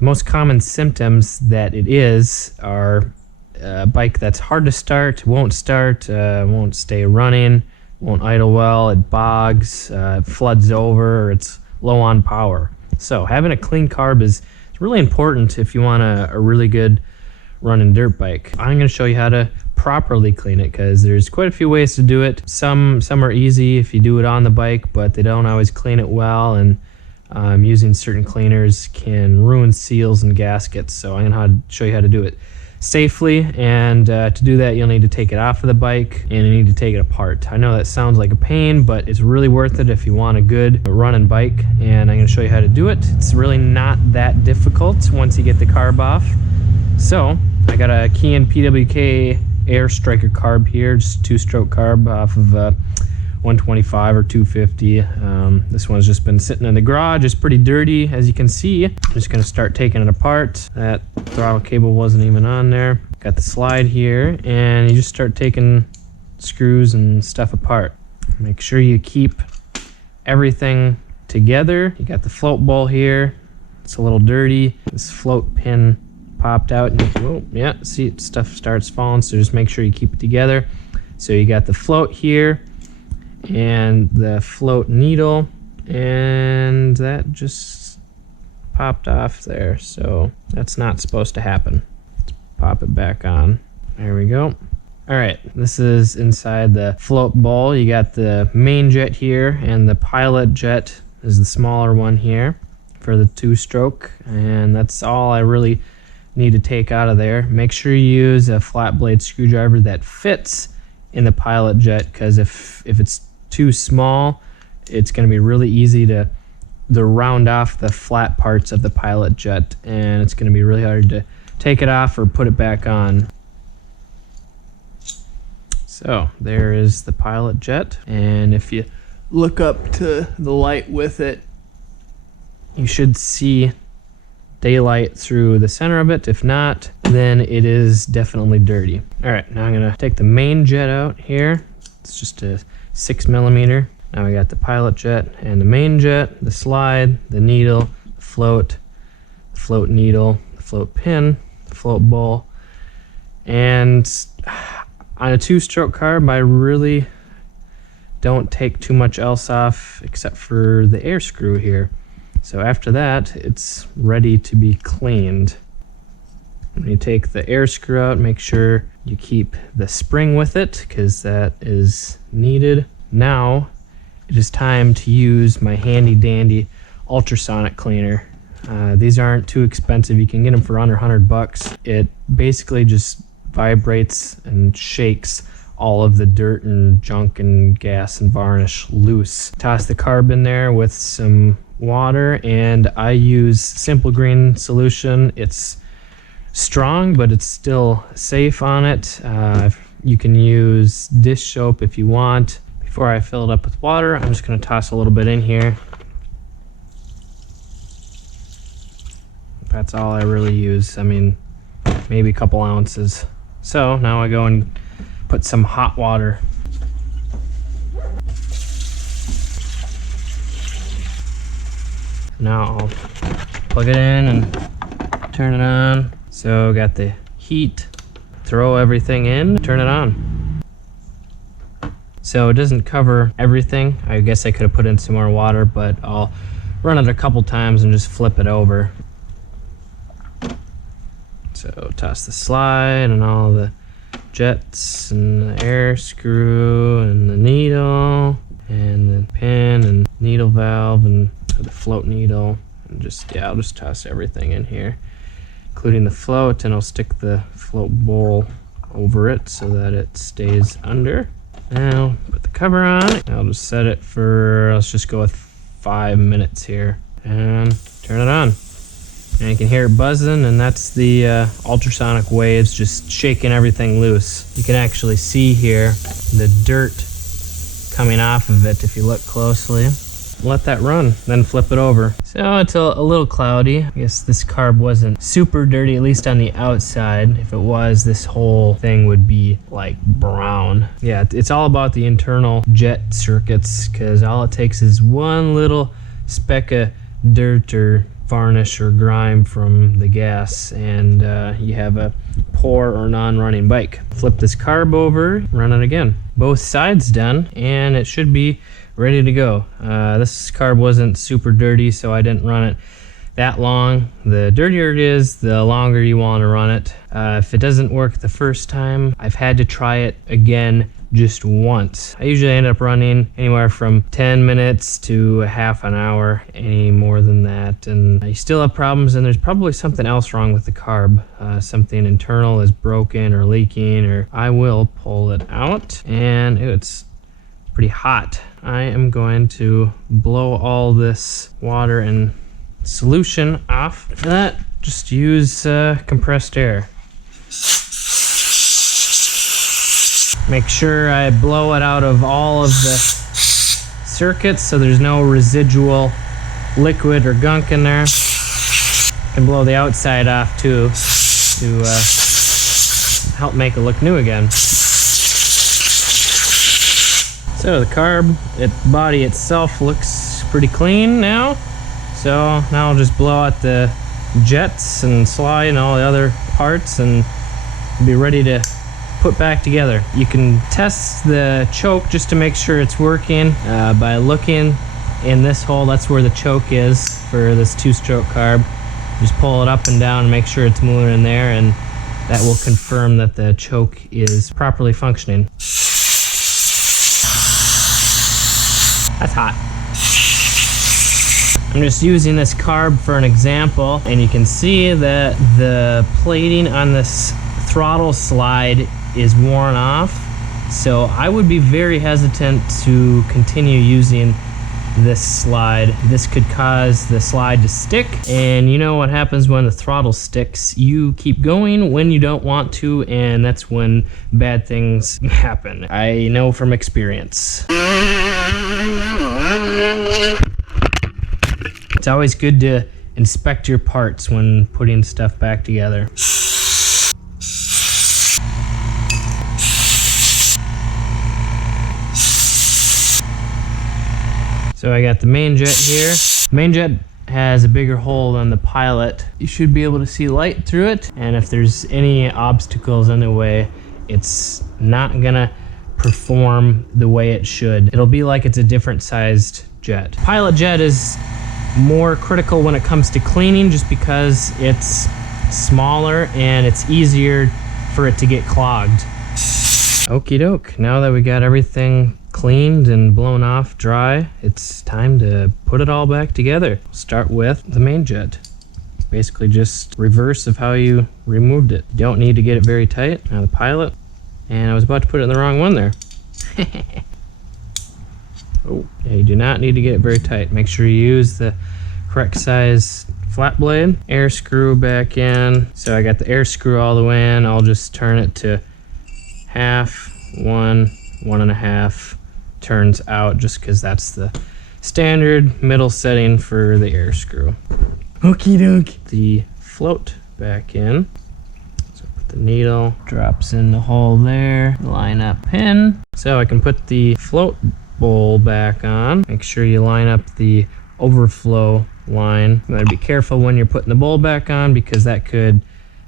The most common symptoms that it is are a bike that's hard to start, won't stay running, won't idle well, it bogs, floods over, or it's low on power. So having a clean carb is really important if you want a really good running dirt bike. I'm going to show you how to properly clean it, because there's quite a few ways to do it. Some are easy if you do it on the bike, but they don't always clean it well, and using certain cleaners can ruin seals and gaskets. So I'm going to show you how to do it safely, and to do that you'll need to take it off of the bike and you need to take it apart. I know that sounds like a pain, but it's really worth it if you want a good running bike, and I'm going to show you how to do it. It's really not that difficult once you get the carb off. So I got a Key PWK Air Striker carb here, just 2-stroke carb off of 125 or 250. This one's just been sitting in the garage. It's pretty dirty, as you can see. I'm just going to start taking it apart. That throttle cable wasn't even on there. Got the slide here, and you just start taking screws and stuff apart. Make sure you keep everything together. You got the float bowl here. It's a little dirty. This float pin popped out, and oh yeah, see, stuff starts falling, so just make sure you keep it together. So you got the float here and the float needle, and that just popped off there, so that's not supposed to happen. Let's pop it back on. There we go. All right, this is inside the float bowl. You got the main jet here, and the pilot jet is the smaller one here for the 2-stroke, and that's all I really need to take out of there. Make sure you use a flat blade screwdriver that fits in the pilot jet, because if it's too small, it's going to be really easy to round off the flat parts of the pilot jet, and it's going to be really hard to take it off or put it back on. So there is the pilot jet, and if you look up to the light with it, you should see daylight through the center of it. If not, then it is definitely dirty. All right, now I'm gonna take the main jet out here. It's just a 6mm. Now we got the pilot jet and the main jet, the slide, the needle, the float needle, the float pin, the float bowl. And on a 2-stroke carb, I really don't take too much else off except for the air screw here. So after that, it's ready to be cleaned. When you take the air screw out, make sure you keep the spring with it, because that is needed. Now it is time to use my handy dandy ultrasonic cleaner. These aren't too expensive. You can get them for under $100. It basically just vibrates and shakes all of the dirt and junk and gas and varnish loose. Toss the carb in there with some water, and I use Simple Green solution. It's strong, but it's still safe on it. You can use dish soap if you want. Before I fill it up with water, I'm just going to toss a little bit in here. That's all I really use. I mean, maybe a couple ounces. So now I go and put some hot water. Now I'll plug it in and turn it on. So got the heat, throw everything in, turn it on. So it doesn't cover everything. I guess I could have put in some more water, but I'll run it a couple times and just flip it over. So toss the slide and all the jets and the air screw and the needle and the pin and needle valve and the float needle, and just, yeah, I'll just toss everything in here, including the float, and I'll stick the float bowl over it so that it stays under. Now put the cover on. I'll just set it for, let's just go with 5 minutes here, and turn it on. And you can hear it buzzing, and that's the ultrasonic waves just shaking everything loose. You can actually see here the dirt coming off of it if you look closely. Let that run, then flip it over. So it's a little cloudy. I guess this carb wasn't super dirty, at least on the outside. If it was, this whole thing would be like brown. Yeah, it's all about the internal jet circuits, because all it takes is one little speck of dirt or varnish or grime from the gas, and you have a poor or non-running bike. Flip this carb over, run it again. Both sides done, and it should be ready to go. This carb wasn't super dirty, so I didn't run it that long. The dirtier it is, the longer you want to run it. If it doesn't work the first time, I've had to try it again just once. I usually end up running anywhere from 10 minutes to a half an hour, any more than that, and I still have problems, and there's probably something else wrong with the carb. Something internal is broken or leaking, or I will pull it out, and it's pretty hot. I am going to blow all this water and solution off. For that, just use compressed air. Make sure I blow it out of all of the circuits so there's no residual liquid or gunk in there. I can blow the outside off too to help make it look new again. So the carb body itself looks pretty clean now. So now I'll just blow out the jets and slide and all the other parts and be ready to put back together. You can test the choke just to make sure it's working by looking in this hole. That's where the choke is for this 2-stroke carb. Just pull it up and down and make sure it's moving in there, and that will confirm that the choke is properly functioning. That's hot. I'm just using this carb for an example, and you can see that the plating on this throttle slide is worn off, so I would be very hesitant to continue using this slide. This could cause the slide to stick, and you know what happens when the throttle sticks. You keep going when you don't want to, and that's when bad things happen. I know from experience. It's always good to inspect your parts when putting stuff back together. So I got the main jet here. Main jet has a bigger hole than the pilot. You should be able to see light through it, and if there's any obstacles in the way, it's not gonna perform the way it should. It'll be like it's a different sized jet. Pilot jet is more critical when it comes to cleaning just because it's smaller and it's easier for it to get clogged. Okie doke, now that we got everything cleaned and blown off dry, it's time to put it all back together. Start with the main jet. Basically just reverse of how you removed it. You don't need to get it very tight. Now the pilot, and I was about to put it in the wrong one there. Oh, yeah, you do not need to get it very tight. Make sure you use the correct size flat blade. Air screw back in. So I got the air screw all the way in. I'll just turn it to half, 1.5 turns out, just because that's the standard middle setting for the air screw. Okie doke. The float back in. So put the needle, drops in the hole there, line up pin. So I can put the float bowl back on. Make sure you line up the overflow line. You gotta be careful when you're putting the bowl back on because that could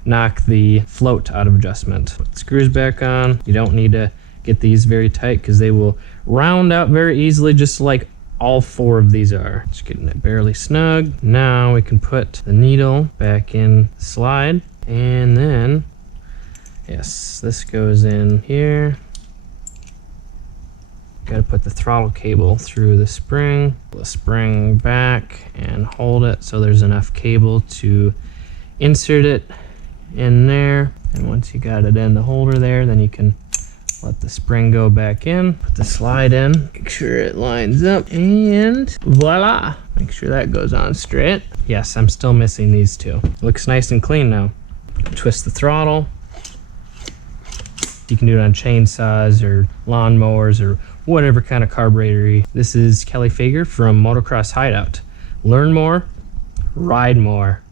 knock the float out of adjustment. Put the screws back on. You don't need to get these very tight because they will round out very easily, just like all 4 of these are. Just getting it barely snug. Now we can put the needle back in the slide, and then yes, this goes in here. Got to put the throttle cable through the spring, pull the spring back and hold it so there's enough cable to insert it in there. And once you got it in the holder there, then you can let the spring go back in, put the slide in, make sure it lines up, and voila! Make sure that goes on straight. Yes, I'm still missing these 2. Looks nice and clean now. Twist the throttle. You can do it on chainsaws or lawnmowers or whatever kind of carburetor. This is Kelly Fager from Motocross Hideout. Learn more, ride more.